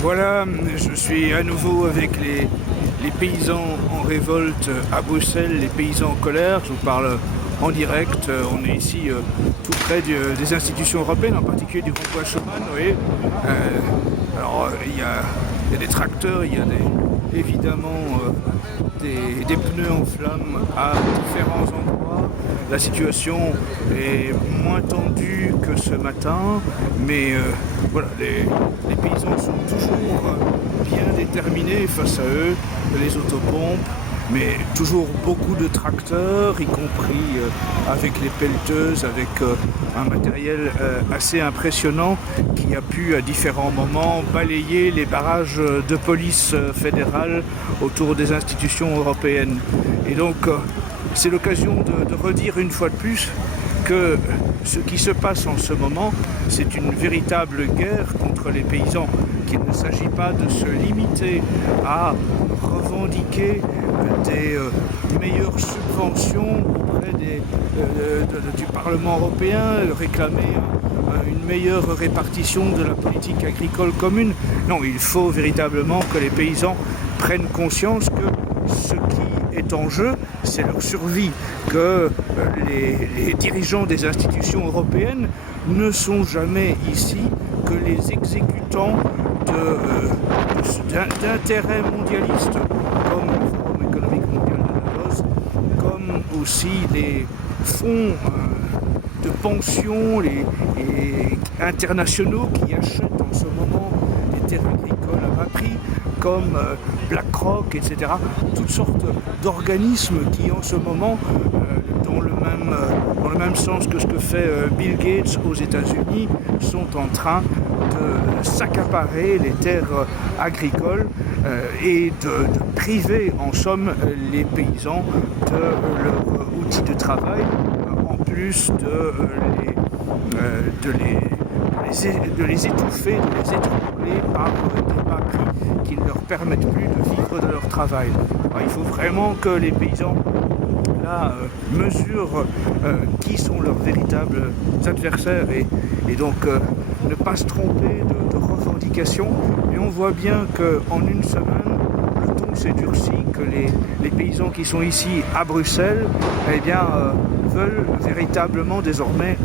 Voilà, je suis à nouveau avec les paysans en révolte à Bruxelles, les paysans en colère. Je vous parle en direct. On est ici tout près des institutions européennes, en particulier du rond-point Schuman. Vous voyez. Alors, il y a des tracteurs, il y a évidemment des pneus en flammes à différents endroits. La situation est moins tendue que ce matin, mais voilà, les paysans sont toujours bien déterminés face à eux, les autopompes, mais toujours beaucoup de tracteurs, y compris avec les pelleteuses, avec un matériel assez impressionnant qui a pu à différents moments balayer les barrages de police fédérale autour des institutions européennes. Et donc c'est l'occasion de redire une fois de plus que ce qui se passe en ce moment, c'est une véritable guerre contre les paysans, qu'il ne s'agit pas de se limiter à revendiquer des meilleures subventions auprès du Parlement européen, réclamer une meilleure répartition de la politique agricole commune. Non, il faut véritablement que les paysans prennent conscience que ce qui est en jeu, c'est leur survie, que les dirigeants des institutions européennes ne sont jamais ici que les exécutants d'intérêts mondialistes, comme le Forum économique mondial de Davos, comme aussi les fonds de pension internationaux qui achètent en ce moment des terres agricoles à bas prix, comme BlackRock, etc. Toutes sortes d'organismes qui en ce moment, dans le même sens que ce que fait Bill Gates aux États-Unis, sont en train de s'accaparer les terres agricoles et de priver en somme les paysans de leur outil de travail, en plus de les étouffer, de les étrangler par des bas prix qui ne leur permettent plus de vivre de leur travail. Alors, il faut vraiment que les paysans là mesurent qui sont leurs véritables adversaires et donc ne pas se tromper de revendications. Et on voit bien qu'en une semaine, le ton s'est durci, que les paysans qui sont ici à Bruxelles, eh bien, veulent véritablement désormais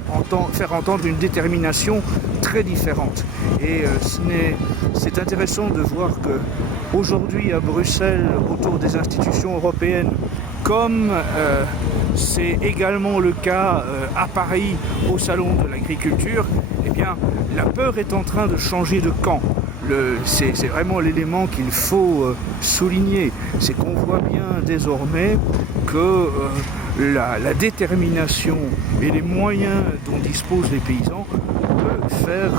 faire entendre une détermination très différente. Et c'est intéressant de voir qu'aujourd'hui à Bruxelles, autour des institutions européennes, comme c'est également le cas à Paris au Salon de l'Agriculture, eh bien, la peur est en train de changer de camp. C'est vraiment l'élément qu'il faut souligner. C'est qu'on voit bien désormais que la détermination et les moyens dont disposent les paysans peuvent faire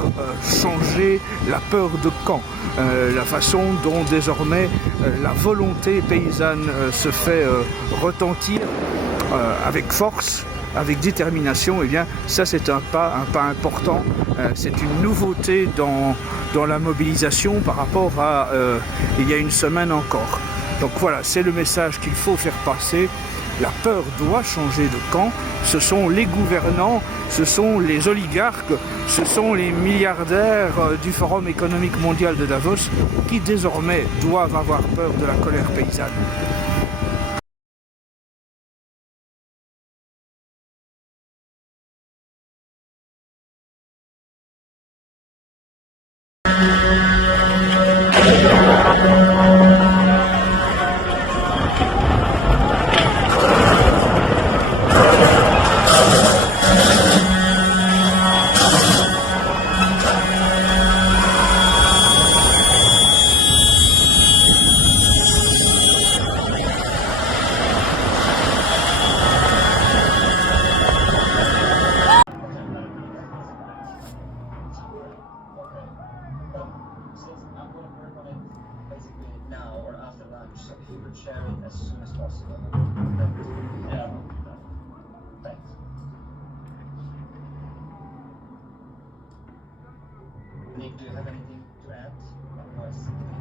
changer la peur de camp. La façon dont désormais la volonté paysanne se fait retentir avec force, avec détermination, et bien ça c'est un pas important, c'est une nouveauté dans la mobilisation par rapport à il y a une semaine encore. Donc voilà, c'est le message qu'il faut faire passer. La peur doit changer de camp. Ce sont les gouvernants, ce sont les oligarques, ce sont les milliardaires du Forum économique mondial de Davos qui désormais doivent avoir peur de la colère paysanne. I'm going to work on it basically now or after lunch. So if you could share it as soon as possible, that would be helpful. Thanks. Nick, do you have anything to add? Otherwise.